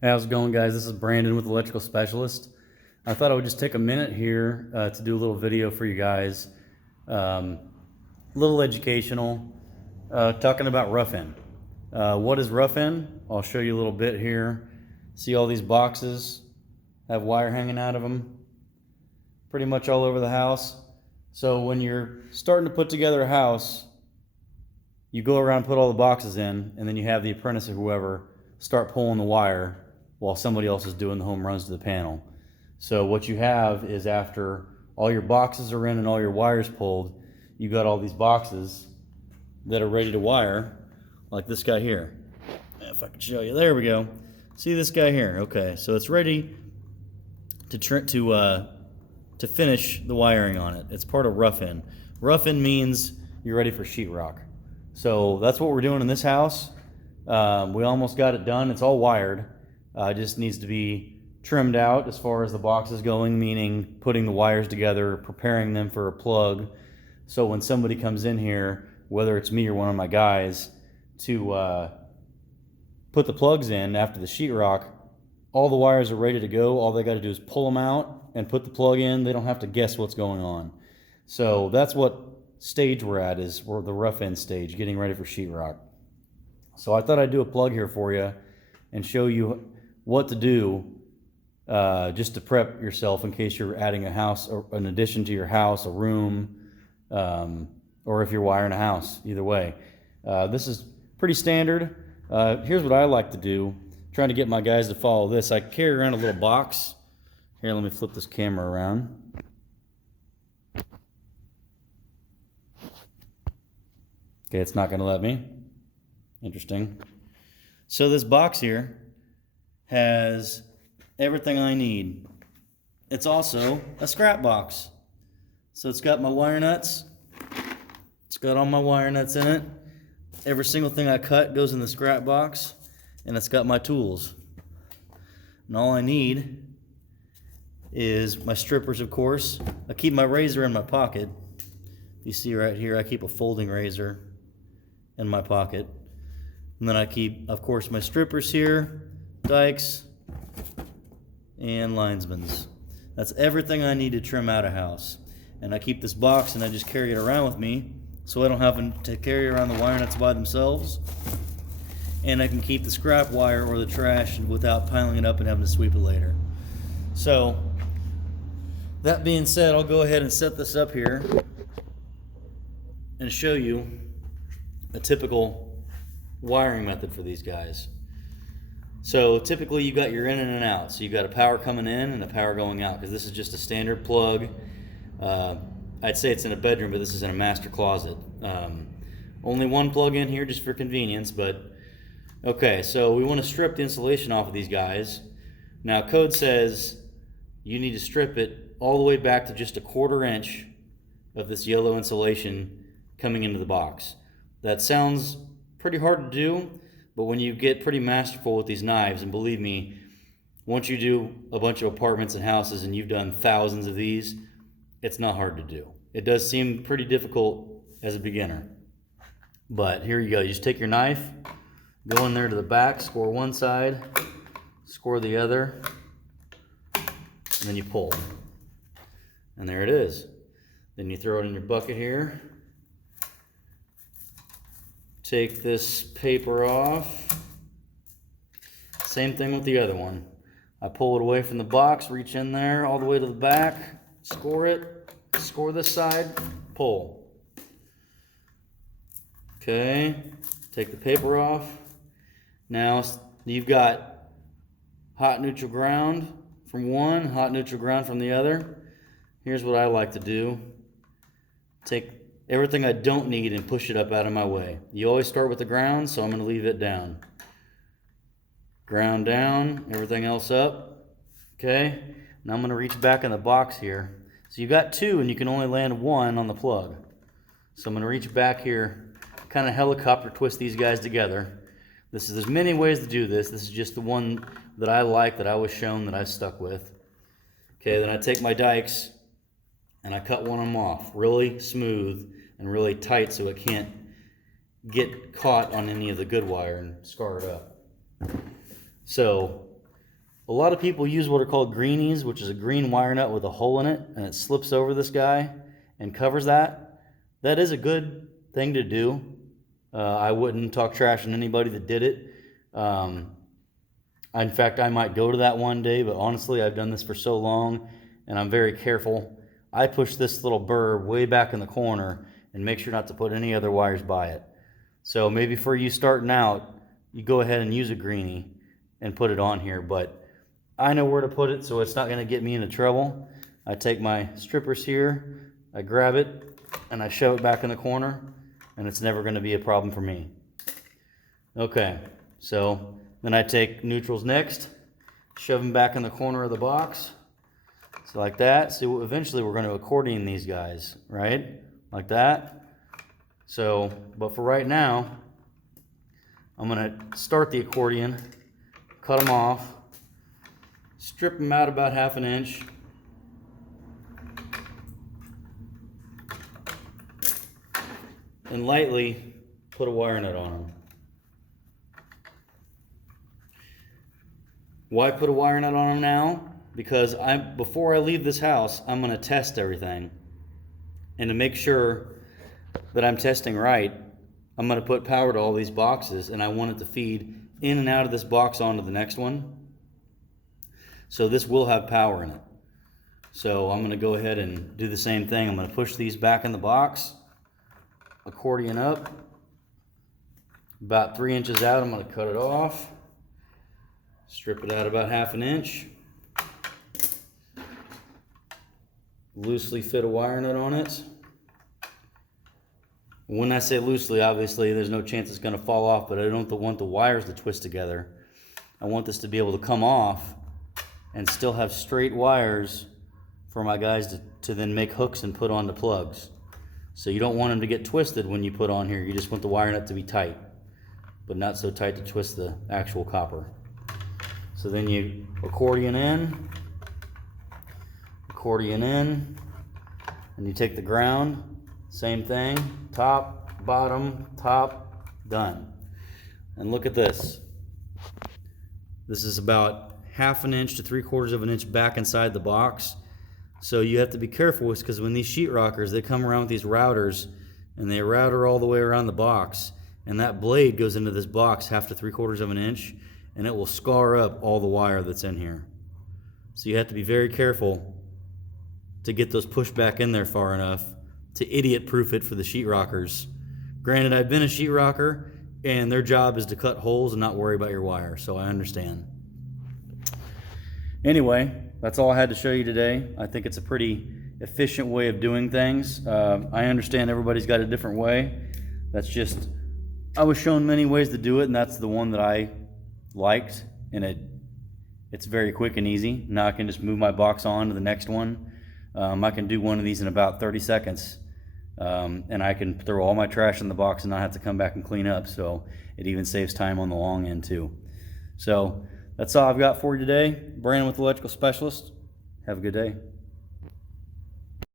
Hey, how's it going, guys? This is Brandon with Electrical Specialist. I thought I would just take a minute here to do a little video for you guys. A little educational, talking about rough-in. What is rough-in? I'll show you a little bit here. See all these boxes have wire hanging out of them pretty much all over the house. So when you're starting to put together a house, you go around and put all the boxes in, and then you have the apprentice or whoever start pulling the wire while somebody else is doing the home runs to the panel. So what you have is, after all your boxes are in and all your wires pulled, you got all these boxes that are ready to wire, like this guy here. If I can show you, there we go. See this guy here? Okay, so it's ready to finish the wiring on it. It's part of rough-in. Rough-in means you're ready for sheetrock. So that's what we're doing in this house. We almost got it done. It's all wired. It just needs to be trimmed out as far as the box is going, meaning putting the wires together, preparing them for a plug. So when somebody comes in here, whether it's me or one of my guys, to put the plugs in after the sheetrock, all the wires are ready to go. All they got to do is pull them out and put the plug in. They don't have to guess what's going on. So that's what stage we're at, is we're the rough-in stage, getting ready for sheetrock. So I thought I'd do a plug here for you and show you what to do just to prep yourself in case you're adding a house, or an addition to your house, a room, or if you're wiring a house. Either way, this is pretty standard. Here's what I like to do, trying to get my guys to follow this. I carry around a little box. Here, let me flip this camera around. Okay, it's not going to let me. Interesting. So this box here has everything I need. It's also a scrap box. So it's got my wire nuts. It's got all my wire nuts in it. Every single thing I cut goes in the scrap box, and it's got my tools. And all I need is my strippers, of course. I keep my razor in my pocket. You see right here, I keep a folding razor in my pocket. And then I keep, of course, my strippers here, dikes, and linesmans. That's everything I need to trim out a house. And I keep this box and I just carry it around with me, so I don't have to carry around the wire nuts by themselves. And I can keep the scrap wire or the trash without piling it up and having to sweep it later. So, that being said, I'll go ahead and set this up here and show you a typical wiring method for these guys. So typically you got your in and out. So you got a power coming in and a power going out, because this is just a standard plug. I'd say it's in a bedroom, but this is in a master closet. Only one plug in here just for convenience, but okay, so we want to strip the insulation off of these guys. Now code says you need to strip it all the way back to just a 1/4 inch of this yellow insulation coming into the box. That sounds pretty hard to do, but when you get pretty masterful with these knives, and believe me, once you do a bunch of apartments and houses and you've done thousands of these, it's not hard to do. It does seem pretty difficult as a beginner, but here you go. You just take your knife, go in there to the back, score one side, score the other, and then you pull. And there it is. Then you throw it in your bucket here. Take this paper off. Same thing with the other one. I pull it away from the box, reach in there all the way to the back, score it, score this side, pull. Okay, take the paper off. Now you've got hot neutral ground from one, hot neutral ground from the other. Here's what I like to do. Take everything I don't need and push it up out of my way. You always start with the ground, so I'm going to leave it down. Ground down, everything else up. Okay, now I'm going to reach back in the box here. So you got two and you can only land one on the plug. So I'm going to reach back here, kind of helicopter twist these guys together. There's many ways to do this. This is just the one that I like, that I was shown, that I stuck with. Okay, then I take my dikes and I cut one of them off really smooth and really tight so it can't get caught on any of the good wire and scar it up. So A lot of people use what are called greenies, which is a green wire nut with a hole in it, and it slips over this guy and covers that. That is a good thing to do. I wouldn't talk trash on anybody that did it. In fact, I might go to that one day, but honestly, I've done this for so long, and I'm very careful. I push this little burr way back in the corner and make sure not to put any other wires by it. So maybe for you starting out, you go ahead and use a greenie and put it on here, but I know where to put it, so it's not going to get me into trouble. I take my strippers here, I grab it, and I shove it back in the corner, and it's never going to be a problem for me. Okay, so then I take neutrals next, shove them back in the corner of the box, so like that. So eventually we're going to accordion these guys, right? Like that. So, but for right now, I'm going to start the accordion, cut them off, strip them out about 1/2 inch. And lightly put a wire nut on them. Why put a wire nut on them now? Because before I leave this house, I'm going to test everything. And to make sure that I'm testing right, I'm going to put power to all these boxes, and I want it to feed in and out of this box onto the next one. So this will have power in it. So I'm going to go ahead and do the same thing. I'm going to push these back in the box, accordion up, about 3 inches out. I'm going to cut it off, strip it out about 1/2 inch, loosely fit a wire nut on it. When I say loosely, obviously there's no chance it's going to fall off, but I don't want the wires to twist together. I want this to be able to come off and still have straight wires for my guys to then make hooks and put on the plugs. So you don't want them to get twisted when you put on here. You just want the wire nut to be tight, but not so tight to twist the actual copper. So then you accordion in, and you take the ground, same thing, top, bottom, top, done. And look at this. This is about 1/2 inch to 3/4 inch back inside the box. So you have to be careful because when these sheetrockers, they come around with these routers and they router all the way around the box, and that blade goes into this box 1/2 to 3/4 inch, and it will scar up all the wire that's in here. So you have to be very careful to get those pushed back in there far enough to idiot-proof it for the sheetrockers. Granted, I've been a sheetrocker, and their job is to cut holes and not worry about your wire, so I understand. Anyway, that's all I had to show you today. I think it's a pretty efficient way of doing things. I understand everybody's got a different way. That's just, I was shown many ways to do it, and that's the one that I liked, and it's very quick and easy. Now I can just move my box on to the next one. I can do one of these in about 30 seconds, and I can throw all my trash in the box and not have to come back and clean up, so it even saves time on the long end too. So that's all I've got for you today. Brandon with Electrical Specialist. Have a good day.